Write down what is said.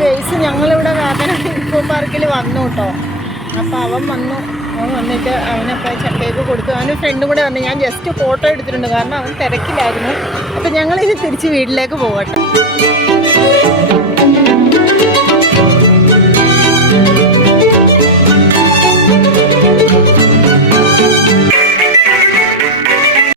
Base ഞങ്ങളിവിടെ Kakkanad eco പാർക്കിൽ വന്നു കേട്ടോ. അപ്പോൾ അവൻ വന്നിട്ട് അവനപ്പോൾ ചക്കയൊക്കെ കൊടുത്തു. അവന് ഫ്രണ്ടും കൂടെ വന്നു. ഞാൻ ജസ്റ്റ് ഫോട്ടോ എടുത്തിട്ടുണ്ട്, കാരണം അവൻ തിരക്കിലായിരുന്നു. അപ്പോൾ ഞങ്ങളിത് തിരിച്ച് വീട്ടിലേക്ക് പോകട്ടെ.